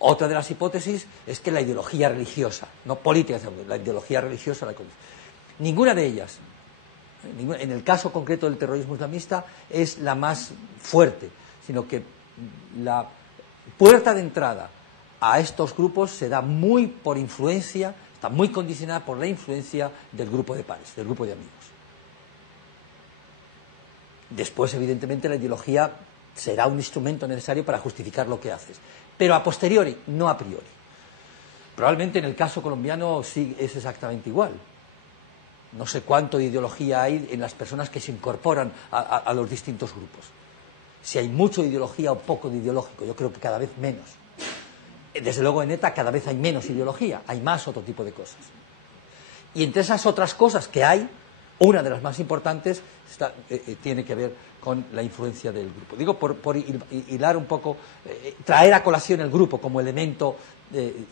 Otra de las hipótesis es que la ideología religiosa, no política, la ideología religiosa la conduce. Ninguna de ellas, en el caso concreto del terrorismo islamista, es la más fuerte, sino que la puerta de entrada a estos grupos se da muy por influencia, está muy condicionada por la influencia del grupo de pares, del grupo de amigos. Después, evidentemente, la ideología será un instrumento necesario para justificar lo que haces, pero a posteriori, no a priori. Probablemente en el caso colombiano sí es exactamente igual. No sé cuánto de ideología hay en las personas que se incorporan a los distintos grupos. Si hay mucho de ideología o poco de ideológico, yo creo que cada vez menos. Desde luego en ETA cada vez hay menos ideología, hay más otro tipo de cosas. Y entre esas otras cosas que hay, una de las más importantes tiene que ver con la influencia del grupo. Digo, por hilar un poco, traer a colación el grupo como elemento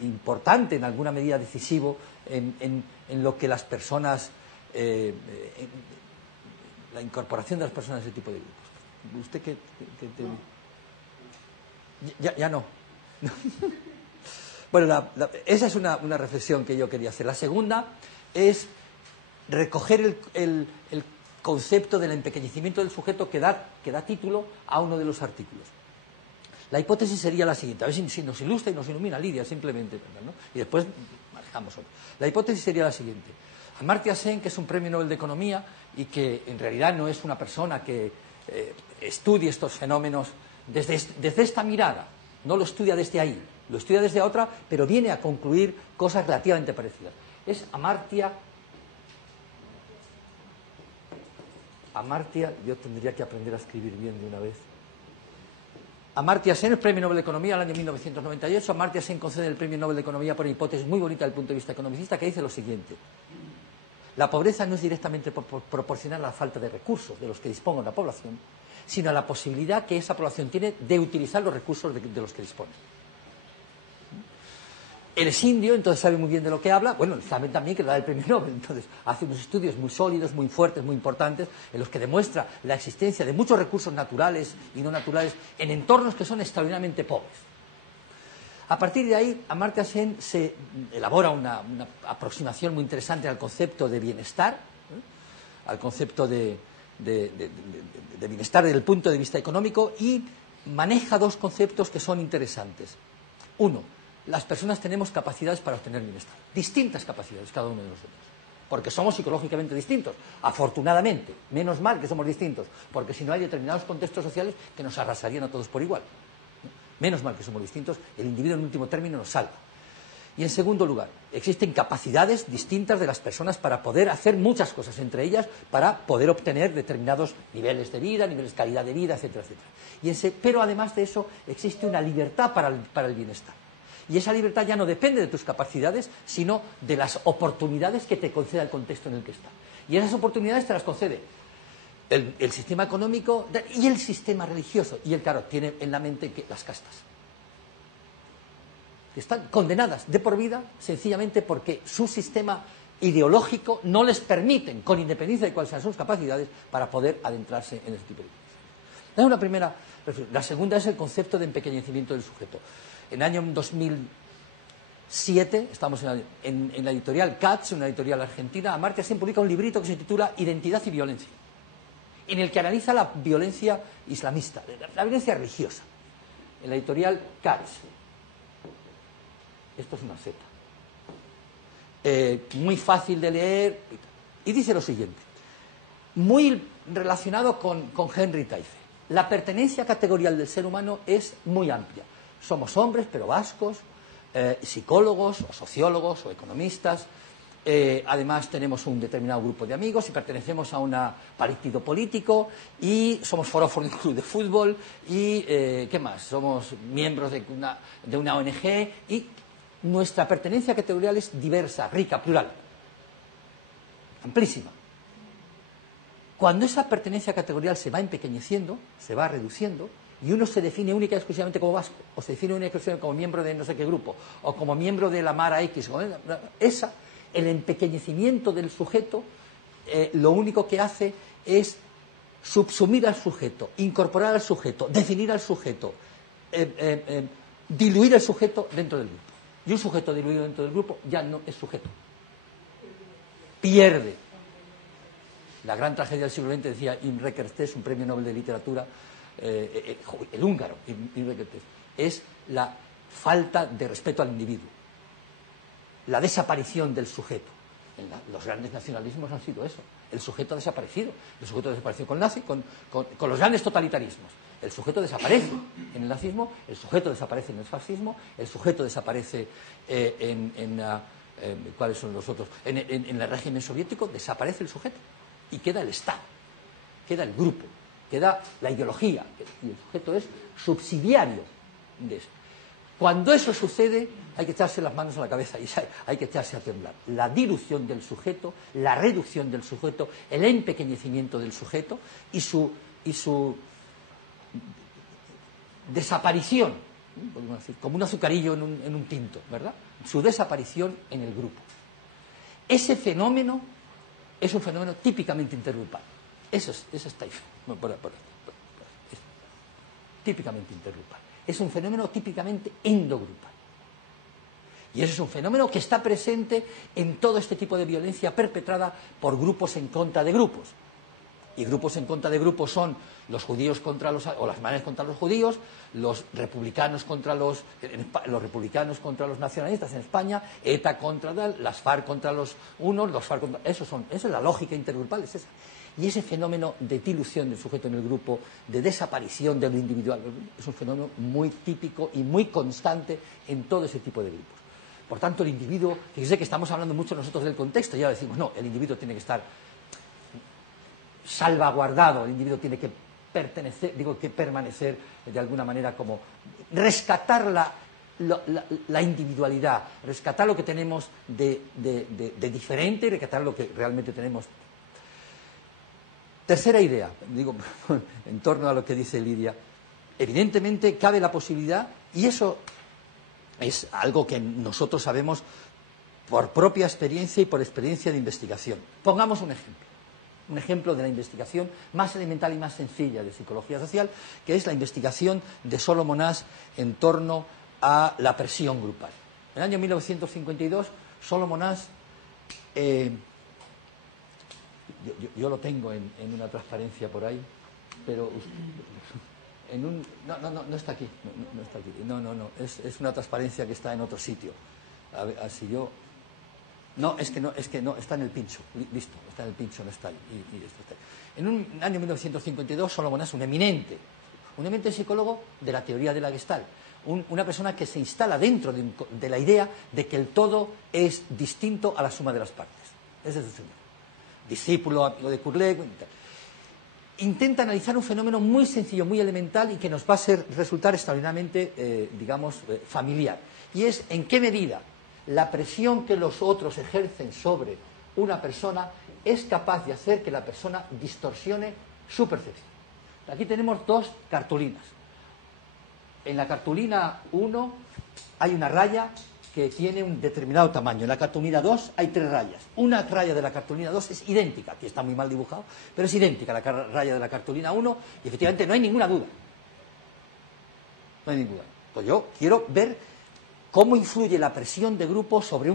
importante, en alguna medida decisivo, en lo que las personas, la incorporación de las personas a ese tipo de grupos. ¿Usted qué ya no? Bueno, esa es una reflexión que yo quería hacer. La segunda es recoger el concepto del empequeñecimiento del sujeto que da título a uno de los artículos. La hipótesis sería la siguiente, a ver si nos ilustra y nos ilumina Lidia, simplemente, ¿no? Y después manejamos otro. La hipótesis sería la siguiente. Amartya Sen, que es un premio Nobel de Economía y que en realidad no es una persona que estudie estos fenómenos desde esta mirada, no lo estudia desde ahí, lo estudia desde otra, pero viene a concluir cosas relativamente parecidas. Es Amartya, yo tendría que aprender a escribir bien de una vez. Amartya Sen, el Premio Nobel de Economía al año 1998. Amartya Sen concede el Premio Nobel de Economía por una hipótesis muy bonita desde el punto de vista economicista que dice lo siguiente. La pobreza no es directamente proporcional a la falta de recursos de los que dispone la población, sino a la posibilidad que esa población tiene de utilizar los recursos de los que dispone. Él es indio, entonces sabe muy bien de lo que habla. Bueno, sabe también que le da el premio Nobel. Entonces hace unos estudios muy sólidos, muy fuertes, muy importantes, en los que demuestra la existencia de muchos recursos naturales y no naturales en entornos que son extraordinariamente pobres. A partir de ahí, Amartya Sen se elabora una aproximación muy interesante al concepto de bienestar, al concepto de bienestar desde el punto de vista económico, y maneja dos conceptos que son interesantes. Uno, las personas tenemos capacidades para obtener bienestar, distintas capacidades cada uno de nosotros, porque somos psicológicamente distintos, afortunadamente, menos mal que somos distintos, porque si no hay determinados contextos sociales que nos arrasarían a todos por igual. Menos mal que somos distintos, el individuo en último término nos salva. Y en segundo lugar, existen capacidades distintas de las personas para poder hacer muchas cosas, entre ellas para poder obtener determinados niveles de vida, niveles de calidad de vida, etcétera, etcétera. Pero además de eso, existe una libertad para el bienestar. Y esa libertad ya no depende de tus capacidades, sino de las oportunidades que te conceda el contexto en el que estás. Y esas oportunidades te las concede el sistema económico y el sistema religioso. Y él, claro, tiene en la mente que las castas están condenadas de por vida sencillamente porque su sistema ideológico no les permiten, con independencia de cuáles sean sus capacidades, para poder adentrarse en este tipo de cosas. Es una primera reflexión. La segunda es el concepto de empequeñecimiento del sujeto. En el año 2007, estamos en la editorial Katz, una editorial argentina, Amartya Sen publica un librito que se titula Identidad y Violencia, en el que analiza la violencia islamista, la violencia religiosa. En la editorial Katz. Esto es una seta. Muy fácil de leer. Y dice lo siguiente, muy relacionado con Henry Taife. La pertenencia categorial del ser humano es muy amplia. Somos hombres, pero vascos, psicólogos, o sociólogos, o economistas. Además tenemos un determinado grupo de amigos y pertenecemos a un partido político y somos forofos de un club de fútbol y ¿qué más? Somos miembros de una ONG y nuestra pertenencia categorial es diversa, rica, plural, amplísima. Cuando esa pertenencia categorial se va empequeñeciendo, se va reduciendo, y uno se define única y exclusivamente como vasco, o se define única y exclusivamente como miembro de no sé qué grupo, o como miembro de la Mara X, el empequeñecimiento del sujeto, lo único que hace es subsumir al sujeto, incorporar al sujeto, definir al sujeto, diluir el sujeto dentro del grupo. Y un sujeto diluido dentro del grupo ya no es sujeto. Pierde. La gran tragedia del siglo XX, decía Imre Kertész, un premio Nobel de literatura, el húngaro, Imre Kertész, es la falta de respeto al individuo, la desaparición del sujeto. Los grandes nacionalismos han sido eso. El sujeto ha desaparecido. El sujeto desapareció con los grandes totalitarismos. El sujeto desaparece en el nazismo, el sujeto desaparece en el fascismo, el sujeto desaparece ¿cuáles son los otros? En el régimen soviético desaparece el sujeto y queda el Estado, queda el grupo, queda la ideología y el sujeto es subsidiario de eso. Cuando eso sucede hay que echarse las manos a la cabeza y hay que echarse a temblar. La dilución del sujeto, la reducción del sujeto, el empequeñecimiento del sujeto y su desaparición, podemos decir, como un azucarillo en un tinto, ¿verdad? Su desaparición en el grupo. Ese fenómeno es un fenómeno típicamente intergrupal. Eso está ahí. Típicamente intergrupal. Es un fenómeno típicamente endogrupal. Y ese es un fenómeno que está presente en todo este tipo de violencia perpetrada por grupos en contra de grupos. Y grupos en contra de grupos son los judíos contra los, o las alemanes contra los judíos, los republicanos contra los nacionalistas en España, ETA contra las FARC contra los unos, los FARC contra... Esa es la lógica intergrupal, es esa. Y ese fenómeno de dilución del sujeto en el grupo, de desaparición de lo individual, es un fenómeno muy típico y muy constante en todo ese tipo de grupos. Por tanto, el individuo, fíjese que estamos hablando mucho nosotros del contexto, ya decimos, no, el individuo tiene que estar salvaguardado, el individuo tiene que permanecer de alguna manera como rescatar la individualidad, rescatar lo que tenemos de diferente y rescatar lo que realmente tenemos. Tercera idea, digo, en torno a lo que dice Lidia, evidentemente cabe la posibilidad, y eso es algo que nosotros sabemos por propia experiencia y por experiencia de investigación. Pongamos un ejemplo de la investigación más elemental y más sencilla de psicología social, que es la investigación de Solomon Asch en torno a la presión grupal. En el año 1952, Solomon Asch, yo lo tengo en una transparencia por ahí, pero no está aquí, no está aquí, no, es una transparencia que está en otro sitio. A ver, si yo... No, es que no, está en el pincho, listo, está en el pincho, no está ahí. Está ahí. En un año 1952, Solomon Asch, un eminente psicólogo de la teoría de la Gestalt, una persona que se instala dentro de la idea de que el todo es distinto a la suma de las partes. Ese es el señor. Discípulo, amigo de Courlet, intenta analizar un fenómeno muy sencillo, muy elemental y que nos va a resultar extraordinariamente, familiar. Y es en qué medida la presión que los otros ejercen sobre una persona es capaz de hacer que la persona distorsione su percepción. Aquí tenemos dos cartulinas. En la cartulina 1 hay una raya que tiene un determinado tamaño. En la cartulina 2 hay 3 rayas. Una raya de la cartulina 2 es idéntica, aquí está muy mal dibujado, pero es idéntica a la raya de la cartulina 1 y efectivamente no hay ninguna duda. No hay ninguna. Pues yo quiero ver cómo influye la presión de grupo sobre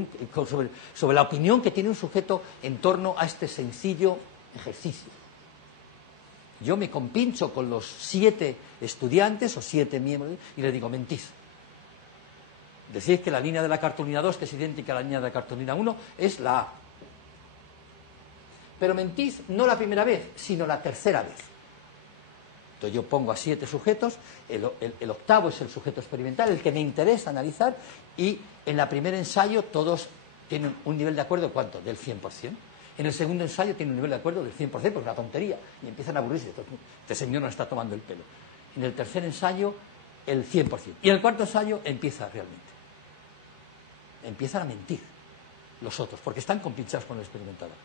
la opinión que tiene un sujeto en torno a este sencillo ejercicio. Yo me compincho con los 7 estudiantes o 7 miembros y les digo, mentís. Decís que la línea de la cartulina 2, que es idéntica a la línea de la cartulina 1, es la A. Pero mentís no la primera vez, sino la tercera vez. Entonces yo pongo a 7 sujetos, el octavo es el sujeto experimental, el que me interesa analizar, y en el primer ensayo todos tienen un nivel de acuerdo, ¿cuánto? Del 100%. En el segundo ensayo tienen un nivel de acuerdo del 100%, porque es una tontería, y empiezan a aburrirse. Este señor nos está tomando el pelo. En el tercer ensayo, el 100%. Y en el cuarto ensayo empieza realmente. Empiezan a mentir los otros, porque están compinchados con el experimentador.